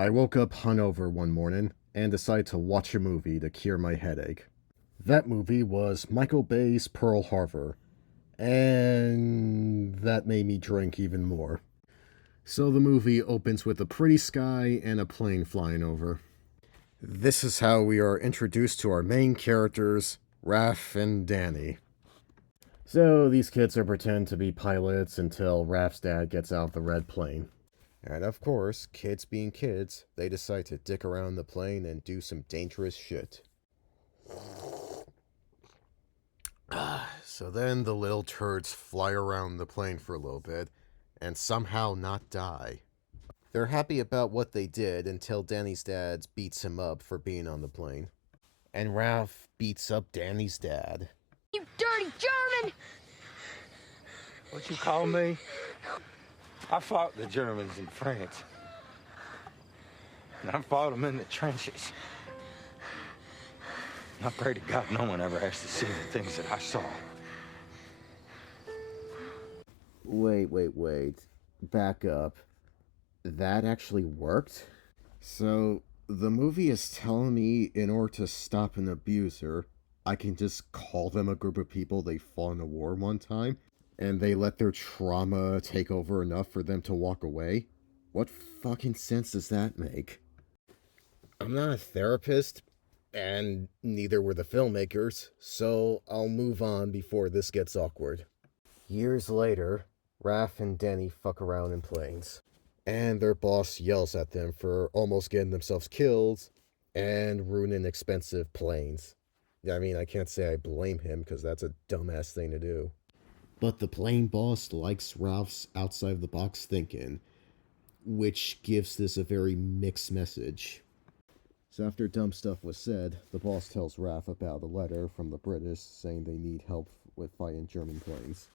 I woke up hungover one morning and decided to watch a movie to cure my headache. That movie was Michael Bay's Pearl Harbor, and that made me drink even more. So the movie opens with a pretty sky and a plane flying over. This is how we are introduced to our main characters, Raph and Danny. So these kids are pretend to be pilots until Raph's dad gets out of the red plane. And of course, kids being kids, they decide to dick around the plane and do some dangerous shit. So then the little turds fly around the plane for a little bit and somehow not die. They're happy about what they did until Danny's dad beats him up for being on the plane. And Ralph beats up Danny's dad. You dirty German! What you call me? I fought the Germans in France. And I fought them in the trenches. I pray to God no one ever has to see the things that I saw. Wait. Back up. That actually worked? So, the movie is telling me in order to stop an abuser, I can just call them a group of people they fought in a war one time, and they let their trauma take over enough for them to walk away? What fucking sense does that make? I'm not a therapist, and neither were the filmmakers, so I'll move on before this gets awkward. Years later, Raph and Danny fuck around in planes, and their boss yells at them for almost getting themselves killed and ruining expensive planes. I mean, I can't say I blame him because that's a dumbass thing to do. But the plane boss likes Ralph's outside of the box thinking, which gives this a very mixed message. So after dumb stuff was said, the boss tells Raph about a letter from the British saying they need help with fighting German planes.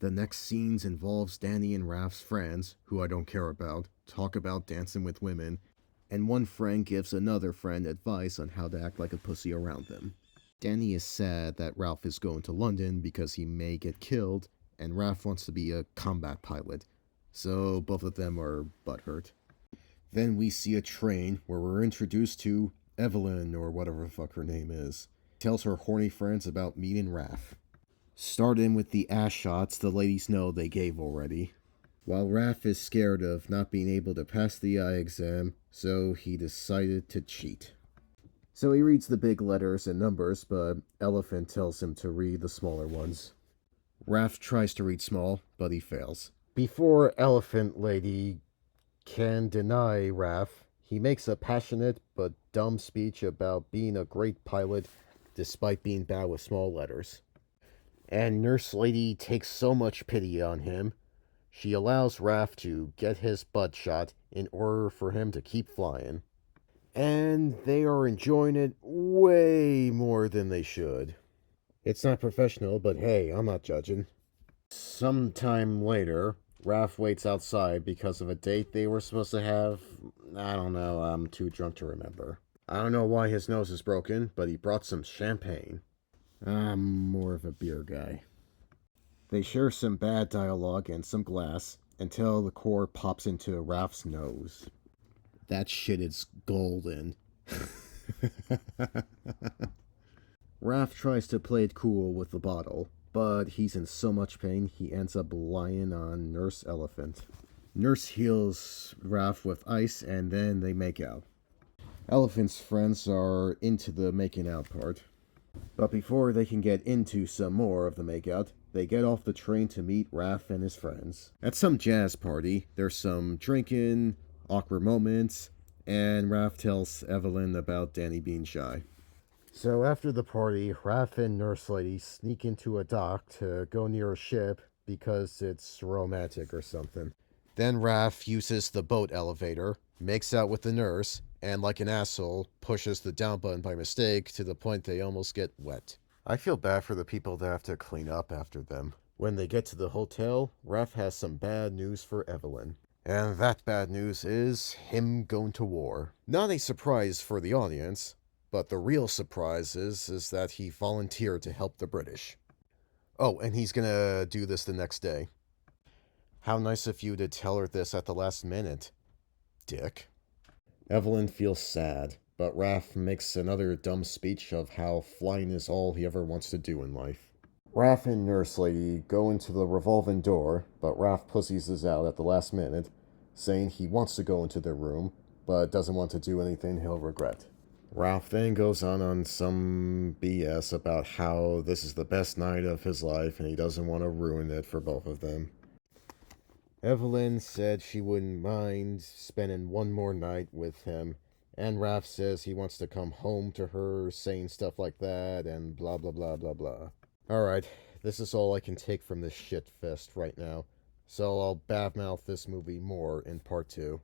The next scenes involves Danny and Raph's friends, who I don't care about, talk about dancing with women, and one friend gives another friend advice on how to act like a pussy around them. Danny is sad that Ralph is going to London because he may get killed, and Raph wants to be a combat pilot, so both of them are butthurt. Then we see a train where we're introduced to Evelyn, or whatever the fuck her name is. Tells her horny friends about meeting Raph. Starting with the ass shots the ladies know they gave already. While Raph is scared of not being able to pass the eye exam, so he decided to cheat. So he reads the big letters and numbers, but Elephant tells him to read the smaller ones. Raph tries to read small, but he fails. Before Elephant Lady can deny Raph, he makes a passionate but dumb speech about being a great pilot despite being bad with small letters. And Nurse Lady takes so much pity on him, she allows Raph to get his butt shot in order for him to keep flying. And they are enjoying it way more than they should. It's not professional, but hey, I'm not judging. Sometime later, Raph waits outside because of a date they were supposed to have. I don't know, I'm too drunk to remember. I don't know why his nose is broken, but he brought some champagne. I'm more of a beer guy. They share some bad dialogue and some glass until the core pops into Raph's nose. That shit is golden. Raph tries to play it cool with the bottle, but he's in so much pain he ends up lying on Nurse Elephant. Nurse heals Raph with ice and then they make out. Elephant's friends are into the making out part. But before they can get into some more of the makeout, they get off the train to meet Raph and his friends. At some jazz party, there's some drinking, awkward moments, and Raph tells Evelyn about Danny being shy. So after the party, Raph and Nurse Lady sneak into a dock to go near a ship because it's romantic or something. Then Raph uses the boat elevator, makes out with the nurse, and like an asshole, pushes the down button by mistake to the point they almost get wet. I feel bad for the people that have to clean up after them. When they get to the hotel, Raph has some bad news for Evelyn. And that bad news is him going to war. Not a surprise for the audience, but the real surprise is that he volunteered to help the British. Oh, and he's gonna do this the next day. How nice of you to tell her this at the last minute, dick. Evelyn feels sad, but Raph makes another dumb speech of how flying is all he ever wants to do in life. Raph and Nurse Lady go into the revolving door, but Raph pussies us out at the last minute, saying he wants to go into their room, but doesn't want to do anything he'll regret. Ralph then goes on some BS about how this is the best night of his life and he doesn't want to ruin it for both of them. Evelyn said she wouldn't mind spending one more night with him, and Ralph says he wants to come home to her, saying stuff like that, and blah blah blah blah blah. Alright, this is all I can take from this shit fest right now, so I'll badmouth this movie more in part 2.